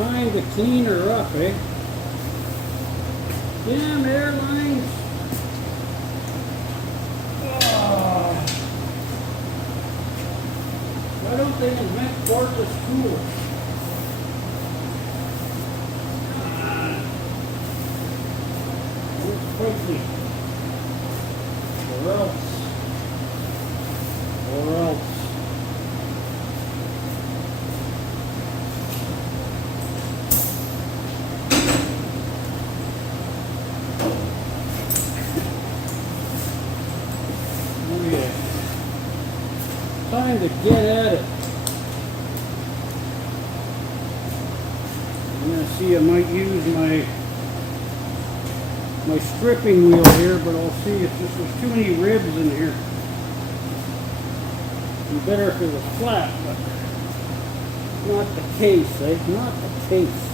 Time to clean her up, eh? Damn airlines. Oh. Why don't they invent cordless tools? Quickly. Or else. Oh yeah. Time to get at it. I'm gonna see, I might use my stripping wheel here, but I'll see if there's too many ribs in here. It'd be better if it was flat, but not the case, eh? Not the case.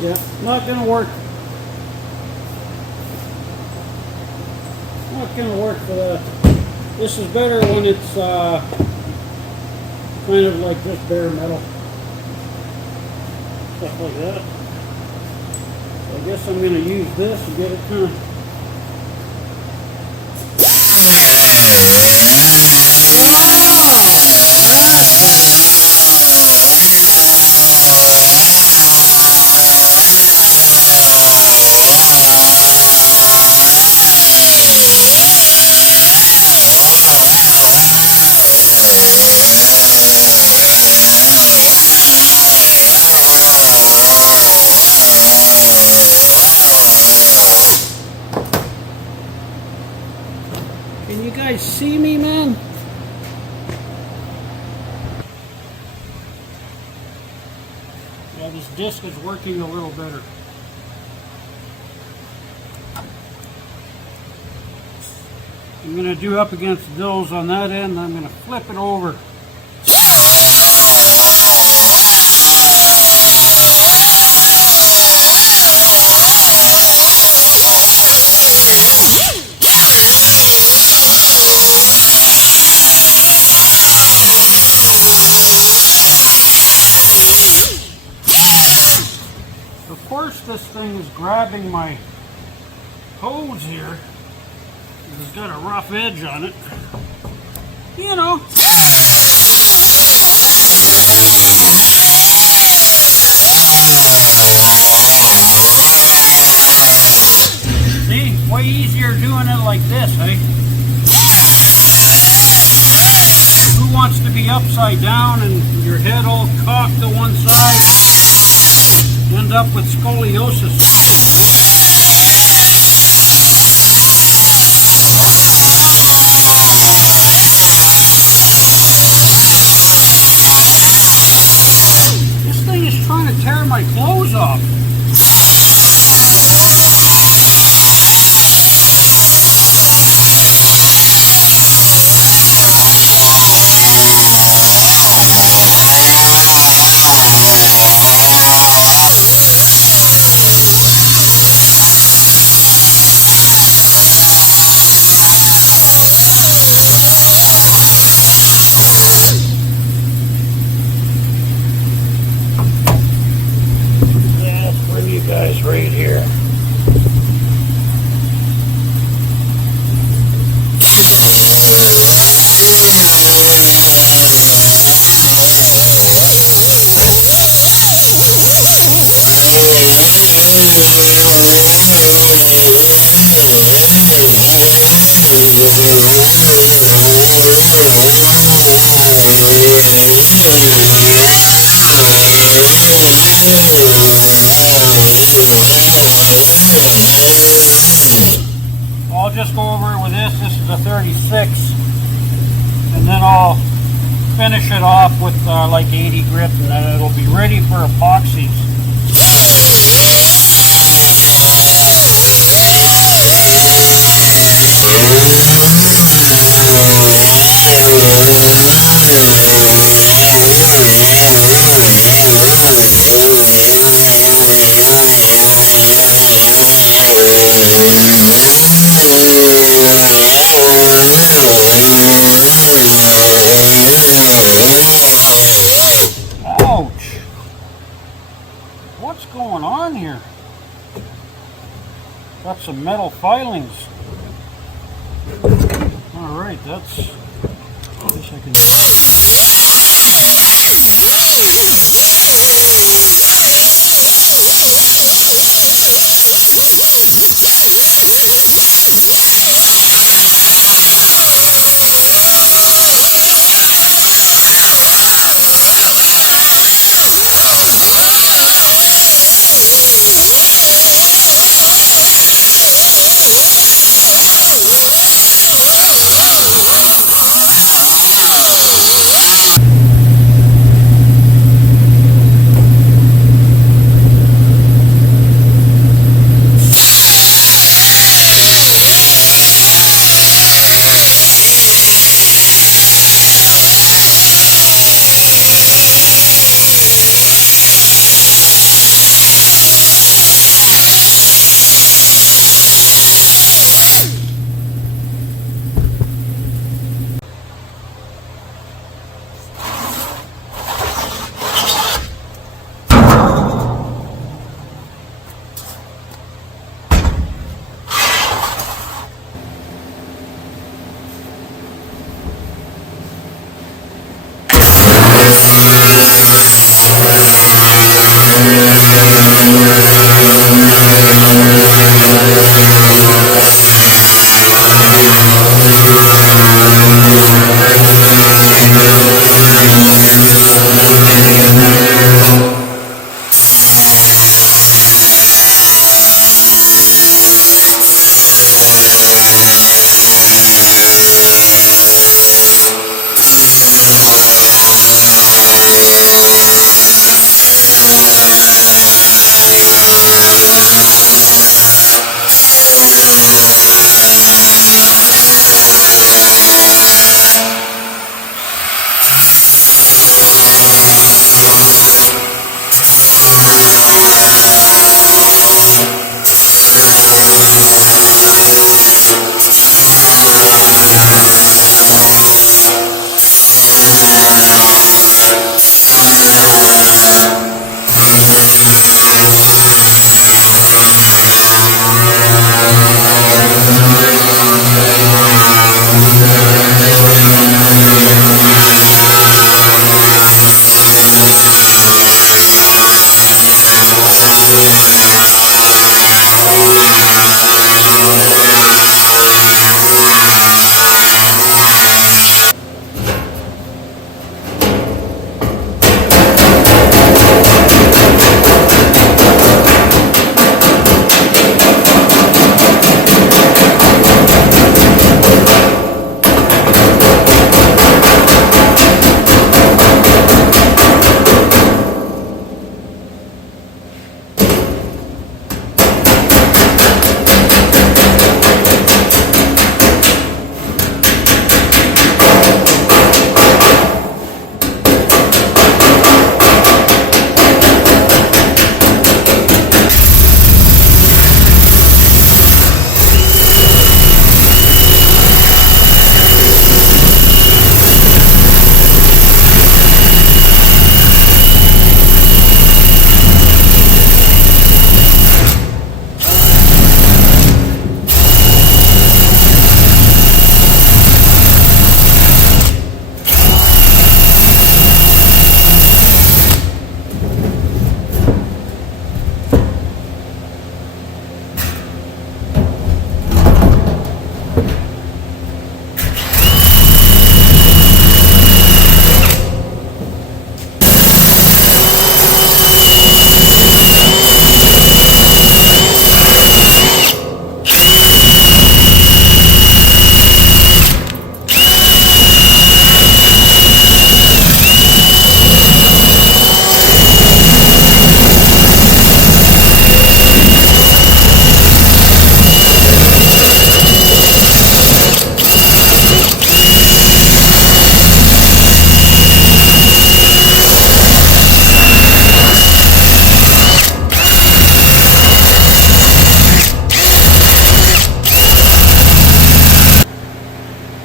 Yeah, not gonna work. Not gonna work for that. This is better when it's kind of like just bare metal. Stuff like that. So I guess I'm gonna use this and get it kind of. Can you guys see me, man? Yeah, this disc is working a little better. I'm going to do up against those on that end, and I'm going to flip it over. Of course, this thing is grabbing my hose here. It's got a rough edge on it. You know. See? Way easier doing it like this, eh? Who wants to be upside down and your head all cocked to one side? End up with scoliosis. This thing is trying to tear my clothes off. Guys, right here. I'll just go over it with this. This is a 36, and then I'll finish it off with like 80 grit, and then it'll be ready for epoxies. Ouch! What's going on here? Got some metal filings. Alright, that's... I guess I can...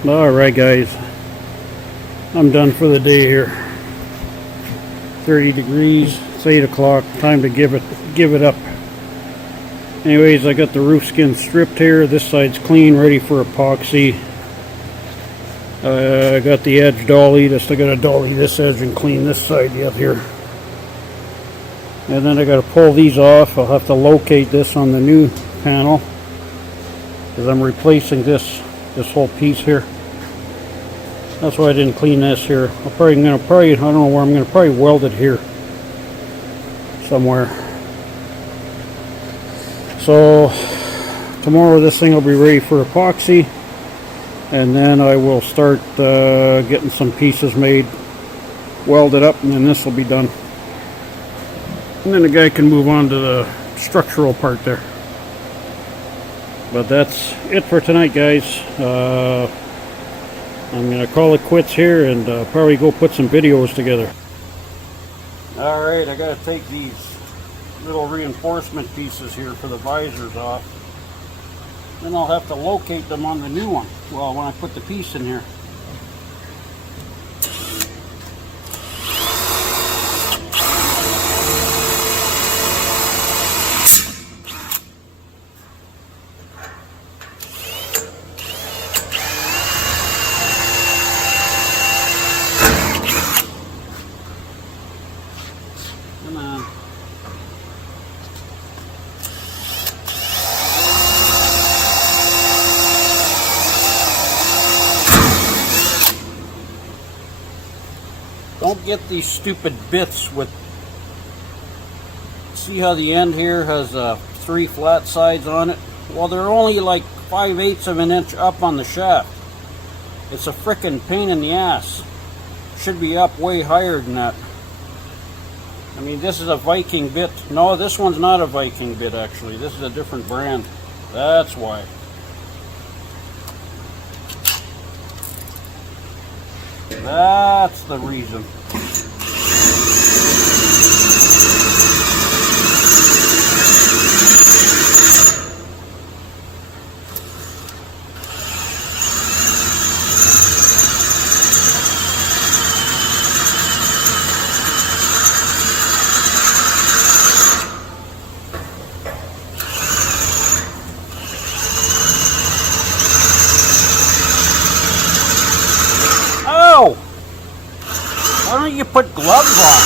Alright guys, I'm done for the day here. 30 degrees, it's 8 o'clock, time to give it up. Anyways, I got the roof skin stripped here. This side's clean, ready for epoxy. I got the edge dollied. I still got to dolly this edge and clean this side up here. And then I got to pull these off. I'll have to locate this on the new panel because I'm replacing this whole piece here. That's why I didn't clean this here. I don't know where I'm gonna probably weld it here somewhere. So tomorrow this thing will be ready for epoxy, and then I will start getting some pieces made, welded up, and then this will be done. And then the guy can move on to the structural part there. But that's it for tonight, guys. I'm going to call it quits here and probably go put some videos together. Alright, I got to take these little reinforcement pieces here for the visors off. Then I'll have to locate them on the new one. Well, when I put the piece in here. Come on. Don't get these stupid bits with, see how the end here has 3 flat sides on it? Well, they're only like 5/8 of an inch up on the shaft. It's a frickin' pain in the ass. Should be up way higher than that. I mean, this is a Viking bit. No, this one's not a Viking bit actually. This is a different brand. That's why. That's the reason. Why don't you put gloves on?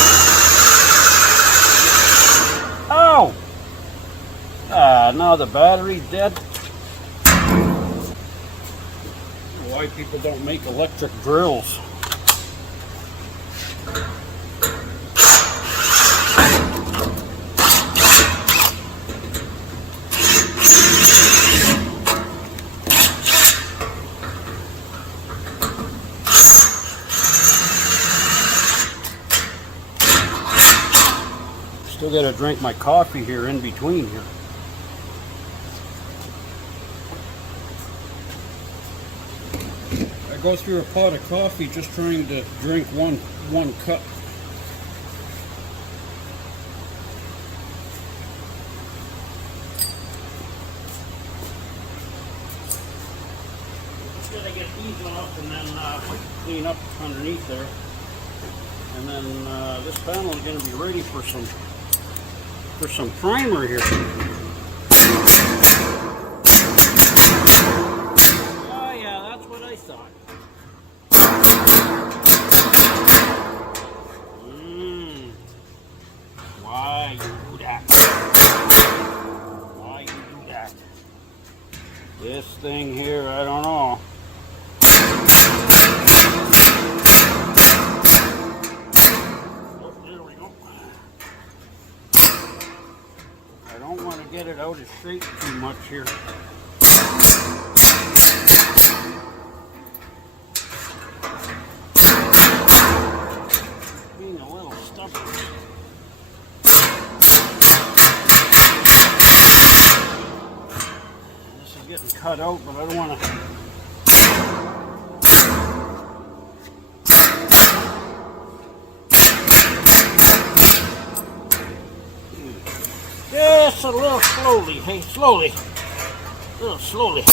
Oh! Now the battery's dead. Why people don't make electric drills. Still got to drink my coffee here in between here. I go through a pot of coffee just trying to drink one cup. Just gotta get these off and then clean up underneath there. And then this panel is going to be ready for some primer here. Oh yeah, that's what I thought. Why you do that? Why you do that? This thing here, I don't know. Get it out of shape too much here. Being a little stubborn. This is getting cut out, but I don't want to. Just a little slowly, hey, slowly. A little slowly.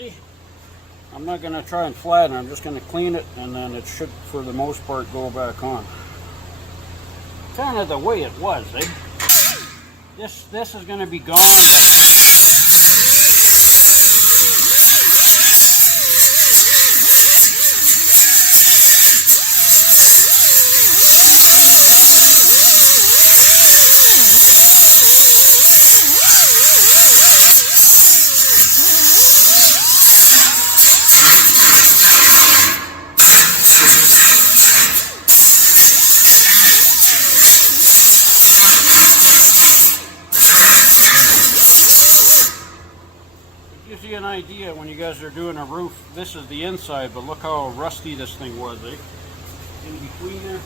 See? I'm not going to try and flatten it, I'm just going to clean it, and then it should, for the most part, go back on. Kind of the way it was, eh? This is going to be gone. Gives you an idea when you guys are doing a roof. This is the inside, but look how rusty this thing was, eh? In between there.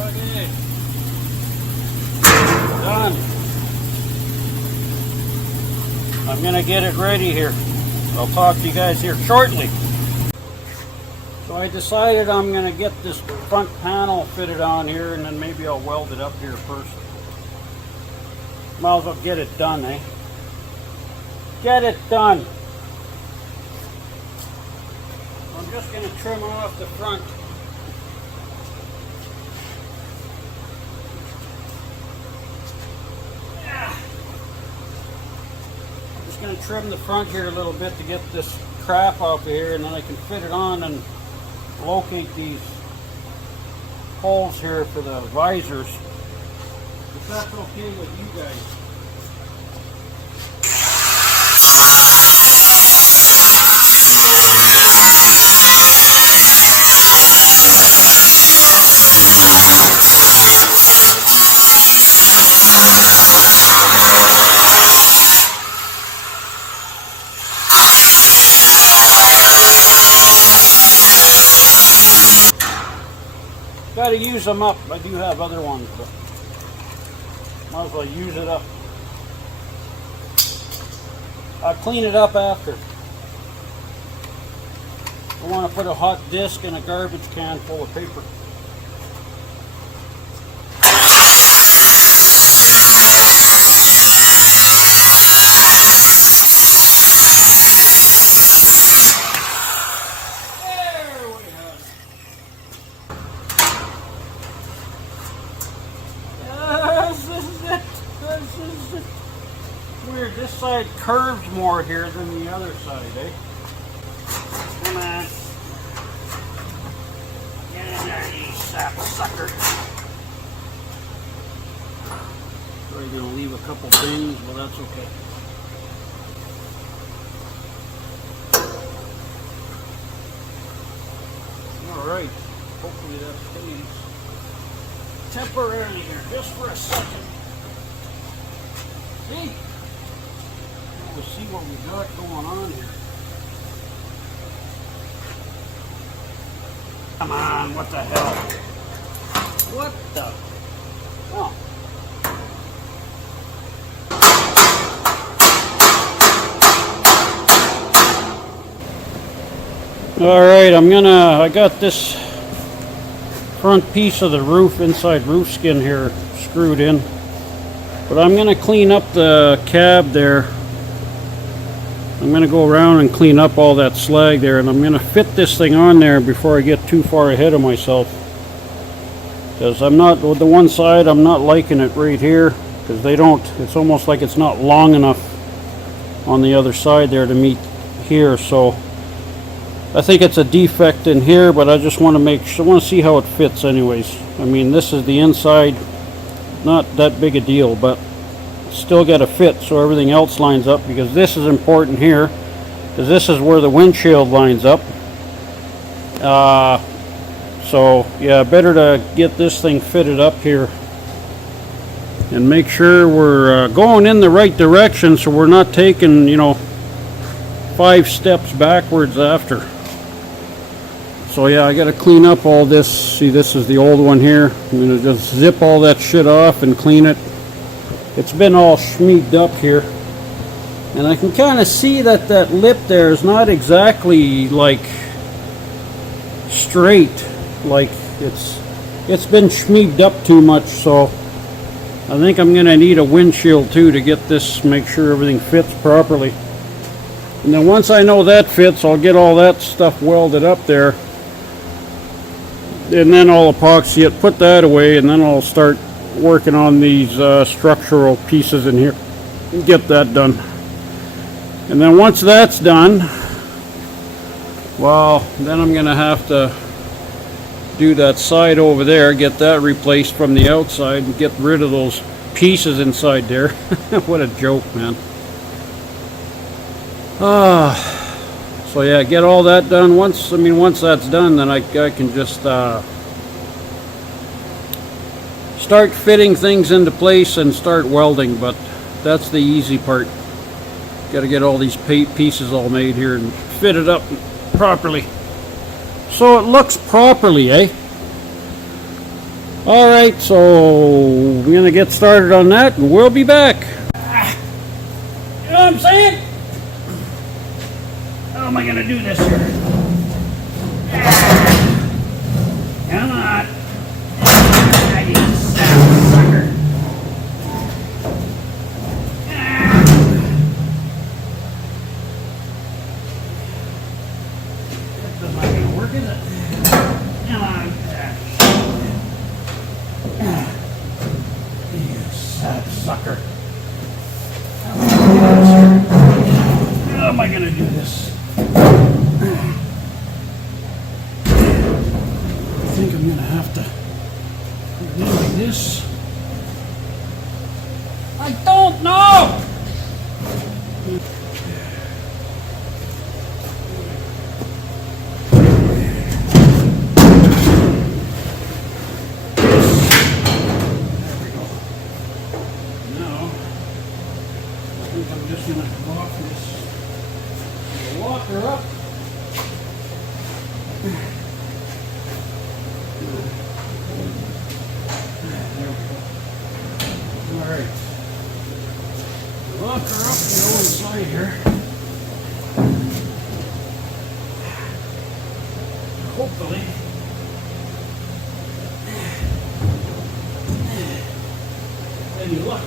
Okay. Done. I'm gonna get it ready here. I'll talk to you guys here shortly. So I decided I'm gonna get this front panel fitted on here, and then maybe I'll weld it up here first. Might as well get it done, eh? Get it done. I'm just gonna trim off the front. Going to trim the front here a little bit to get this crap off of here, and then I can fit it on and locate these holes here for the visors, if that's okay with you guys. Got to use them up. I do have other ones, but might as well use it up. I'll clean it up after. I want to put a hot disc in a garbage can full of paper. Weird, this side curves more here than the other side, eh? Come on. Get in there, you sapsucker. Probably gonna leave a couple dings, but that's okay. Alright, hopefully that stays temporarily here, just for a second. See? We'll see what we got going on here. Come on, what the hell? What the? Oh. Alright, I got this front piece of the roof, inside roof skin here, screwed in. But I'm gonna clean up the cab there. I'm going to go around and clean up all that slag there, and I'm going to fit this thing on there before I get too far ahead of myself, because I'm not, with the one side I'm not liking it right here, because it's almost like it's not long enough on the other side there to meet here. So I think it's a defect in here, but I just want to make sure, I want to see how it fits anyways. I mean, this is the inside, not that big a deal, but still got to fit so everything else lines up, because this is important here, because this is where the windshield lines up. So yeah, better to get this thing fitted up here and make sure we're going in the right direction, so we're not taking, 5 steps backwards after. So yeah, I gotta clean up all this. See, this is the old one here. I'm gonna just zip all that shit off and clean it. It's been all schmeed up here, and I can kind of see that that lip there is not exactly like straight, like it's been schmeed up too much. So I think I'm gonna need a windshield too to get this, make sure everything fits properly. And then once I know that fits, I'll get all that stuff welded up there, and then I'll epoxy it, put that away, and then I'll start working on these structural pieces in here and get that done. And then once that's done, well, then I'm gonna have to do that side over there, get that replaced from the outside, and get rid of those pieces inside there. What a joke, man. So yeah, get all that done. Once that's done, then I can just start fitting things into place and start welding. But that's the easy part. Got to get all these pieces all made here and fit it up properly, so it looks properly, eh? All right, so we're gonna get started on that, and we'll be back. You know what I'm saying? How am I gonna do this here? Come on. You sucker. That's not gonna work, is it? Come on. You sad sucker. How am I gonna do this? I think I'm gonna have to do like this. I don't know. There we go. Now, I think I'm just gonna lock this. Lock her up. Alright. Lock her up and go inside here. Hopefully. Any luck.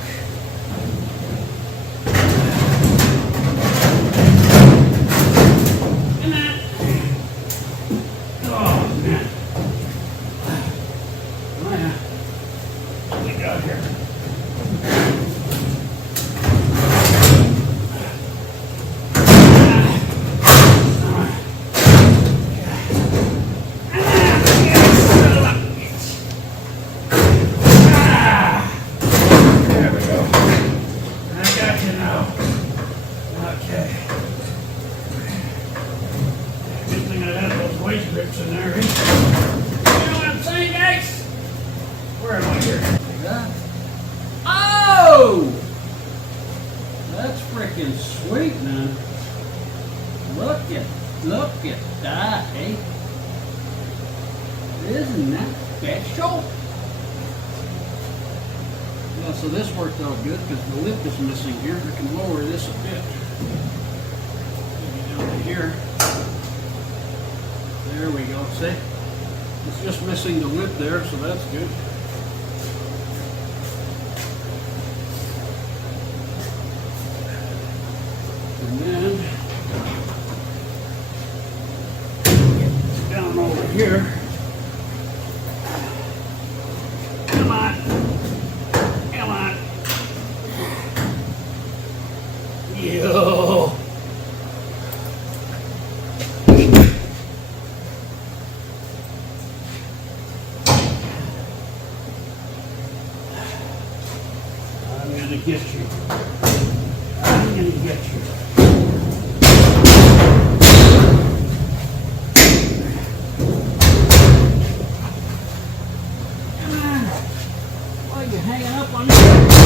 Sweet, man. Look at that, eh? Isn't that special? Yeah, so this worked out good because the lip is missing here. I can lower this a bit. Maybe down to here. There we go. See? It's just missing the lip there, so that's good. And then down over here. Come on. Come on. Yo. I'm gonna get you. I'm gonna get you. Hanging up on me.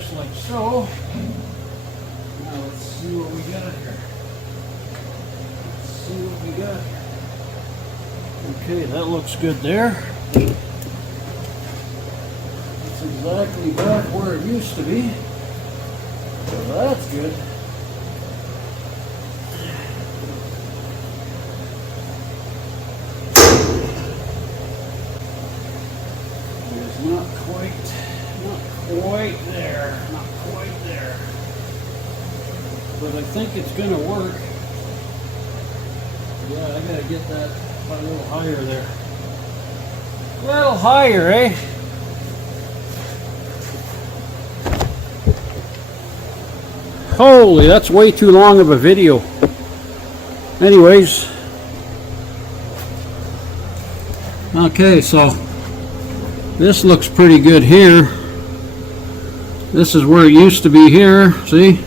just like so. Now let's see what we got here. Let's see what we got here. Okay, that looks good there. It's exactly back where it used to be. So that's good. It's not quite there. Not quite there. But I think it's gonna work. Yeah, I gotta get that a little higher there. A little higher, eh? Holy, that's way too long of a video. Anyways. Okay, so this looks pretty good here. This is where it used to be here, see?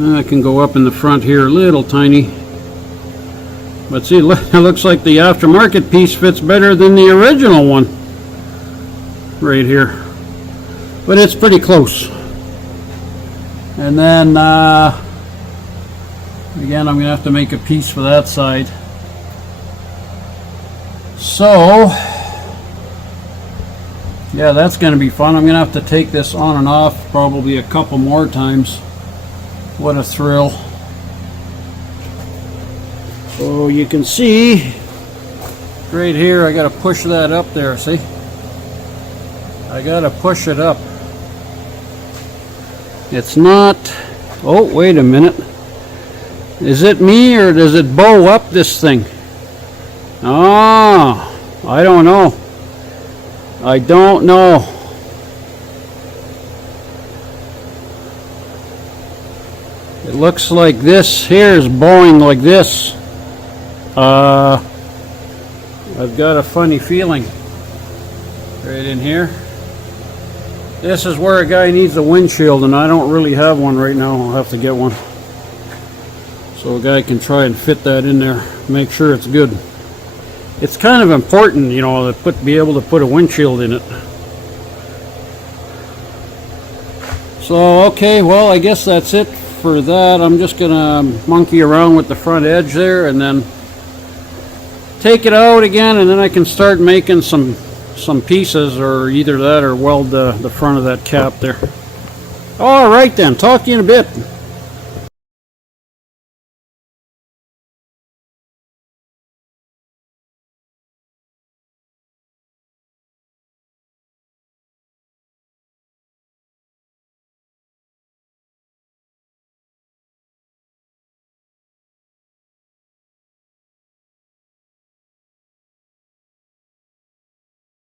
I can go up in the front here a little tiny. But see, it looks like the aftermarket piece fits better than the original one. Right here. But it's pretty close. And then, again, I'm going to have to make a piece for that side. So, yeah, that's going to be fun. I'm going to have to take this on and off probably a couple more times. What a thrill. So you can see right here, I got to push that up there, see? I got to push it up. It's not, oh, wait a minute. Is it me or does it bow up this thing? Ah, I don't know. I don't know. It looks like this here is bowing like this. I've got a funny feeling right in here. This is where a guy needs a windshield, and I don't really have one right now. I'll have to get one. So a guy can try and fit that in there, make sure it's good. It's kind of important, you know, to be able to put a windshield in it. So, okay, well, I guess that's it for that. I'm just gonna monkey around with the front edge there and then take it out again, and then I can start making some pieces, or either that or weld the front of that cap there. All right then, talk to you in a bit.